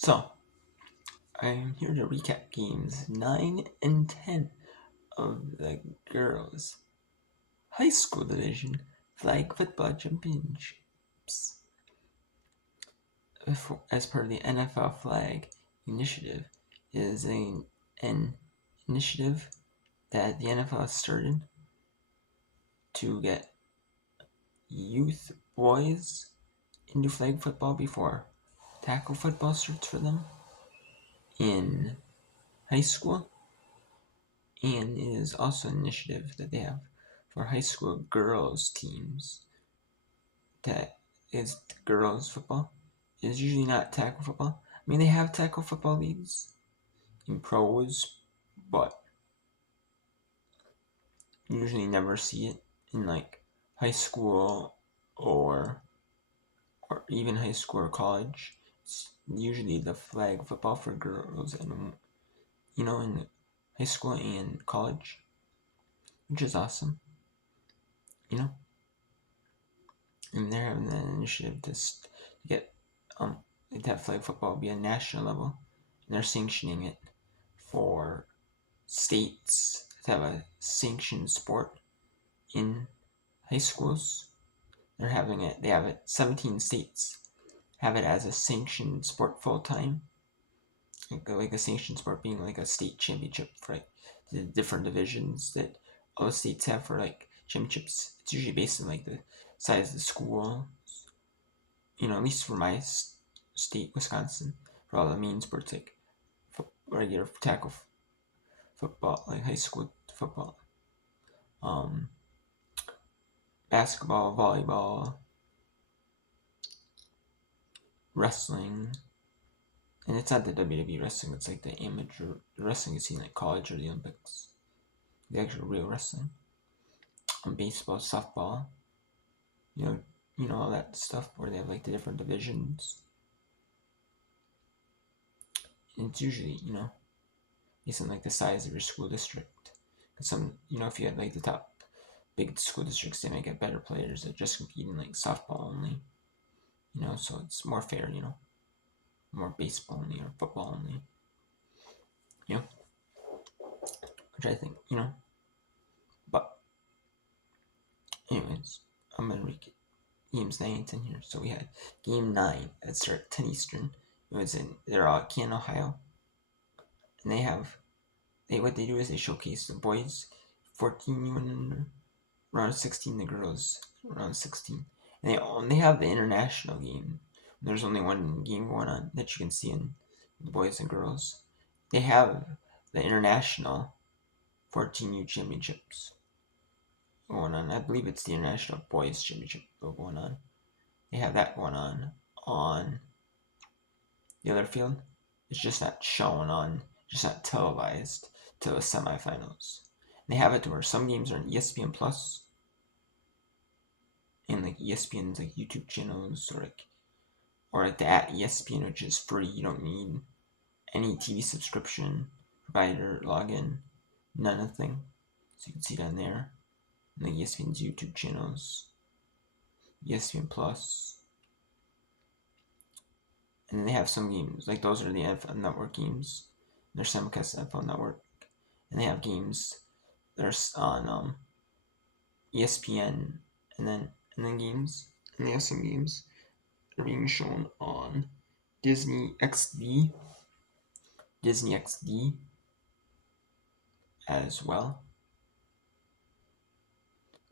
So, I'm here to recap games 9 and 10 of the girls' high school division flag football championships. As per the NFL Flag Initiative, it is an initiative that the NFL has started to get youth boys into flag football before tackle football starts for them in high school. And it is also an initiative that they have for high school girls teams that is girls football. It's usually not tackle football. I mean, they have tackle football leagues in pros, but you usually never see it in like high school or even high school or college. It's usually the flag football for girls and in high school and college, which is awesome. You know, and they're having an initiative to get that flag football be a national level, and they're sanctioning it for states to have a sanctioned sport in high schools. They're having it. They have it. 17 states have it as a sanctioned sport full time. Like a sanctioned sport being like a state championship for like the different divisions that all the states have for like championships. It's usually based on like the size of the school, at least for my state, Wisconsin, for all the mean sports like regular tackle football, like high school football, um, basketball, volleyball, wrestling, and it's not the WWE wrestling. It's like the amateur wrestling you see in like college or the Olympics, the actual real wrestling. Baseball, softball, you know, all that stuff where they have like the different divisions. And it's usually based on like the size of your school district. Because if you had like the top big school districts, they may get better players that just compete in like softball only. So it's more fair. More baseball only or football only. Which I think. But anyways, I'm gonna read games 9 and 10 here. So we had game 9 that started at 10 Eastern. They're all Canton, Ohio, and what they do is they showcase the boys 14 and under, around 16 the girls around 16, and they have the international game. There's only one game going on that you can see in the boys and girls. They have the international 14U championships going on. I believe it's the international boys championship going on. They have that going on the other field. It's just not shown on, just not televised till the semifinals. And they have it to where some games are on ESPN Plus and like ESPN's like YouTube channels or like the at ESPN, which is free. You don't need any TV subscription provider login, nothing. So you can see down there, and the ESPN's YouTube channels, ESPN Plus, and then they have some games like those are the NFL Network games. They're simulcast NFL Network, and they have games that are on ESPN, and then games, and they have some games that are being shown on Disney XD as well,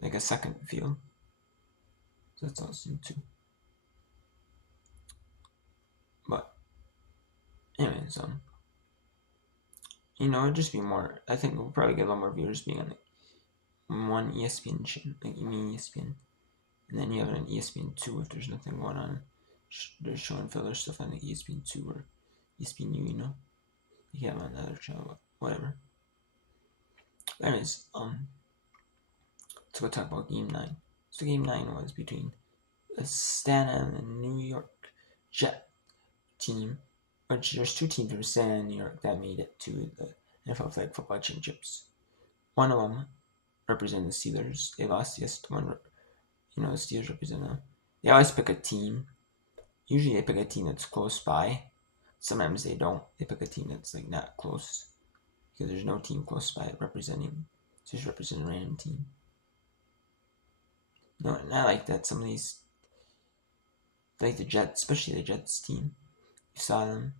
like a second field. So that's awesome too. But anyways, it'd just be more. I think we'll probably get a lot more viewers being on one ESPN channel, like you mean ESPN, and then you have it on ESPN2 if there's nothing going on. They're showing filler stuff on the ESPN2 or ESPNU, You have on another channel, but whatever. Anyways, let's go talk about Game 9. So Game 9 was between the Staten and New York Jet team, which there's two teams from Staten and New York that made it to the NFL Flag Football Championships. One of them represented the Steelers. They lost yes to one. The Steelers represent them. They always pick a team. Usually they pick a team that's close by, sometimes they don't. They pick a team that's like not close because there's no team close by representing. So just represent a random team. No, and I like that some of these, like the Jets, especially the Jets team. You saw them.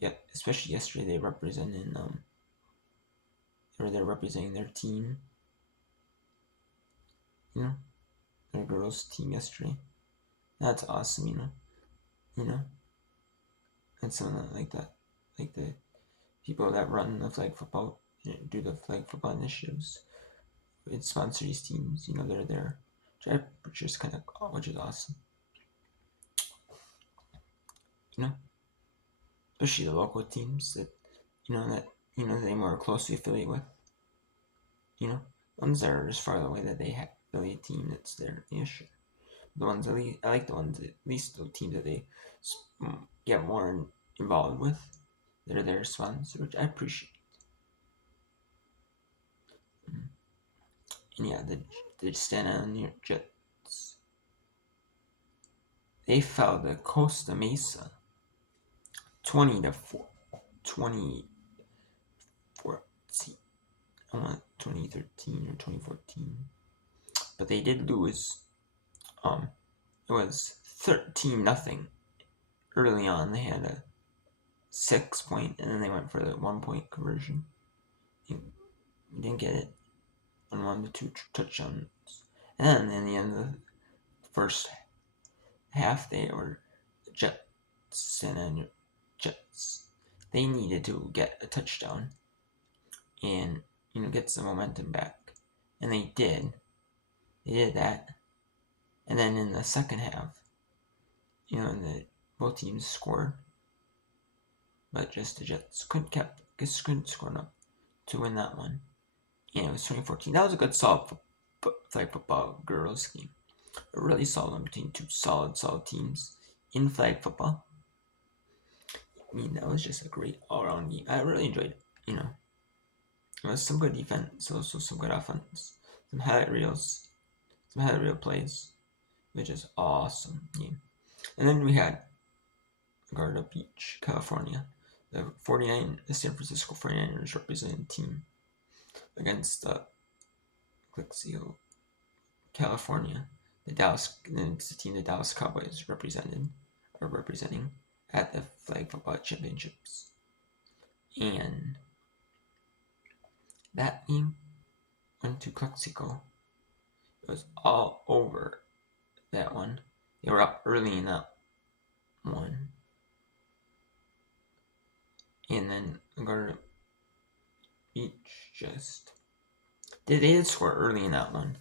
Yep, especially yesterday they represented they're representing their team. You know, their girls team yesterday. That's awesome. You know, and something like that, like the people that run the flag football, do the flag football initiatives. It sponsor these teams. They're there, which is which is awesome. Especially the local teams that they more closely affiliate with. Ones that are just farther away that they have affiliate team that's there. Yeah, sure. The ones I like the ones at least the teams that they get more involved with. That are their sponsors, which I appreciate. And yeah, the Stena New Jets. They fell to Costa Mesa 20-4. 2014. I want 2013 or 2014. But they did lose. It was 13-0 early on. They had a 6-point, and then they went for the 1-point conversion. You didn't get it on 1 to 2 touchdowns. And then in the end of the first half, they were Jets and Jets. They needed to get a touchdown and get some momentum back, and they did. They did that, and then in the second half, both teams scored, but just the Jets couldn't score enough to win that one. And it was 2014. That was a good solid flag football girls game. A really solid one between two solid teams in flag football. That was just a great all-around game. I really enjoyed it. It was some good defense, also some good offense, some highlight reels, some highlight reel plays, which is awesome game. And then we had Garda Beach, California. The San Francisco 49ers representing team against the Clixio, California. It's the team the Dallas Cowboys representing at the Flag Football Championships. And that game went to Clexico. It was all over that one. They were up early in that one. And then Garda Beach they did score early in that one,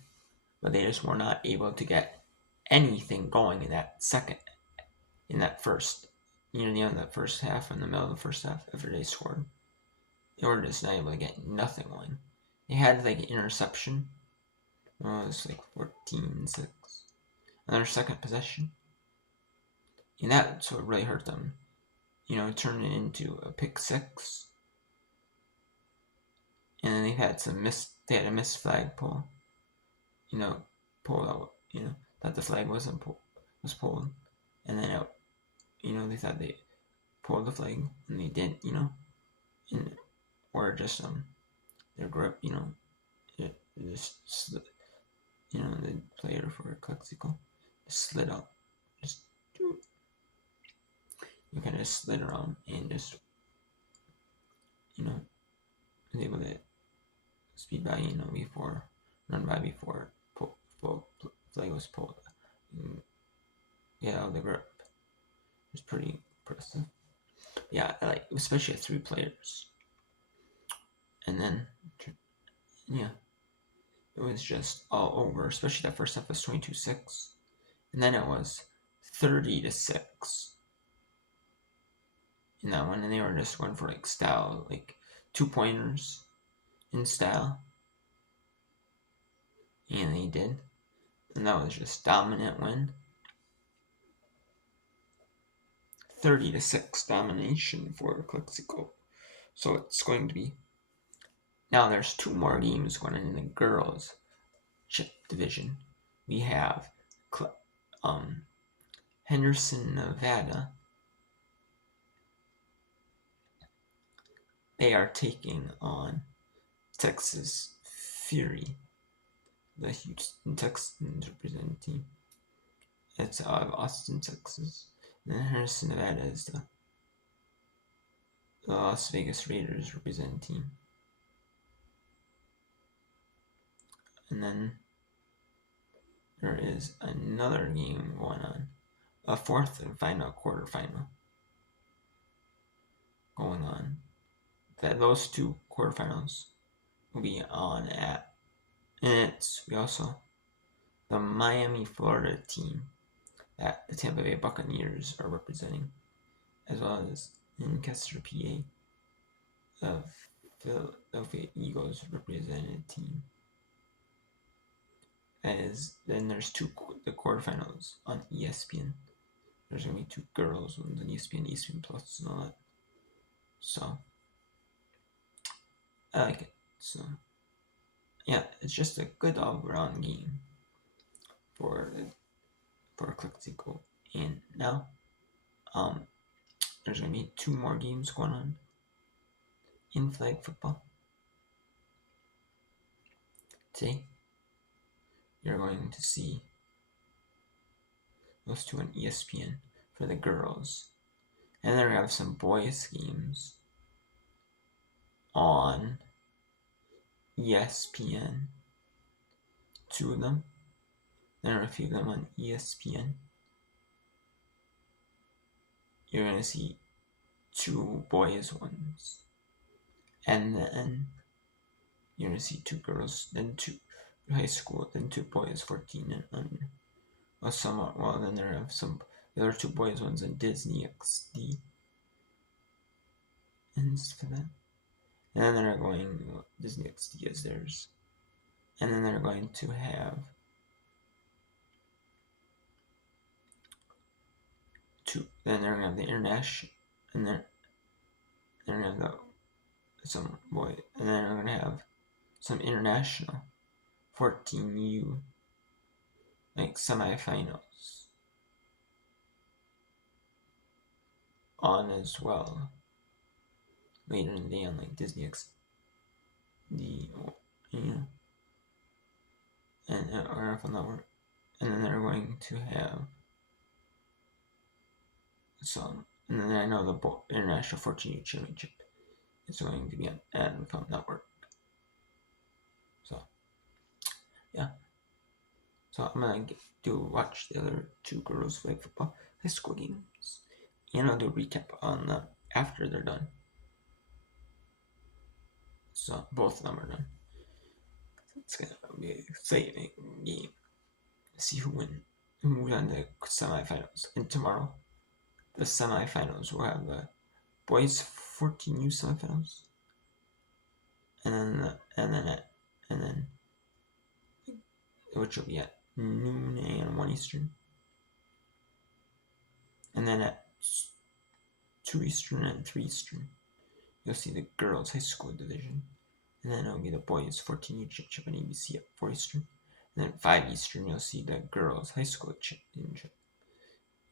but they just were not able to get anything going in that first, that first half, in the middle of the first half, after they scored. They were just not able to get nothing going. They had like an interception. It was like 14-6 on their second possession. And that's what really hurt them. Turned it into a pick 6. And then they had a missed flag pull. Pull out, that the flag was pulled. And then they thought they pulled the flag, and they didn't, or just their grip, just the player for Clexico just slid up, kind of slid around and just was able to speed by, run by before flag was pulled. Out of the grip. It was pretty impressive. Yeah, especially at 3 players. And then, it was just all over. Especially that first half was 22-6, and then it was 30-6 in that one, and they were just going for style, 2-pointers in style, and they did, and that was just dominant win. 30-6 domination for Clexico. So it's going to be. Now there's 2 more games going on in the girls' chip division. We have Henderson, Nevada, they are taking on Texas Fury, the Houston Texans representing team. It's out of Austin, Texas. And then Henderson, Nevada is the Las Vegas Raiders representing team. And then there is another game going on, a fourth and final quarterfinal going on. Those two quarterfinals will be on at, and we also the Miami, Florida team that the Tampa Bay Buccaneers are representing, as well as Lancaster, PA, the Philadelphia Eagles represented team. Then there's the quarterfinals on ESPN. There's gonna be two girls ones on ESPN Plus, and all that. So I like it. So yeah, it's just a good all-around game for Calexico. And now, there's gonna be two more games going on in flag football. Today, you're going to see those two on ESPN for the girls, and then we have some boys games on ESPN. Two of them. Then a few of them on ESPN. You're gonna see two boys ones, and then you're gonna see two girls, then two high school, then two boys 14 and under. Well, then there are the other two boys ones on Disney XD and stuff like that. And then they're going Disney XD as theirs, and then they're going to have two. Then they're gonna have the international, and they're gonna have some boy, and then they're gonna have some international 14U like semifinals on as well later in the day on like Disney XD, and or NFL Network, and then they're going to have some, and then I know the International 14U Championship is going to be on NFL Network. So yeah, so I'm gonna watch the other two girls flag football high school games, and I'll do a recap on them after they're done. So both of them are done. It's gonna be an exciting game. See who's on the semifinals. And tomorrow, the semifinals will have the boys 14U semifinals, and then which will be at noon and 1 Eastern, and then at 2 Eastern and 3 Eastern, you'll see the girls high school division, and then it'll be the boys 14U championship on ABC at 4 Eastern, and then at 5 Eastern you'll see the girls high school championship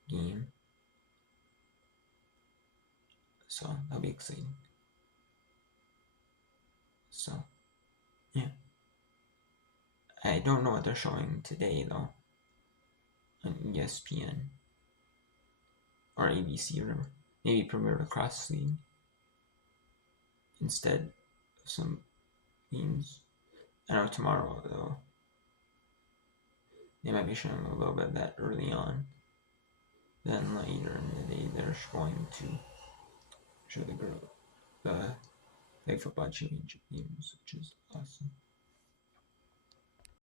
game. So that'll be exciting. So yeah, I don't know what they're showing today though on ESPN or ABC or whatever. Maybe Premier Lacrosse League instead of some games. I know tomorrow though they might be showing a little bit of that early on. Then later in the day they're going to show the flag football championship games, which is awesome.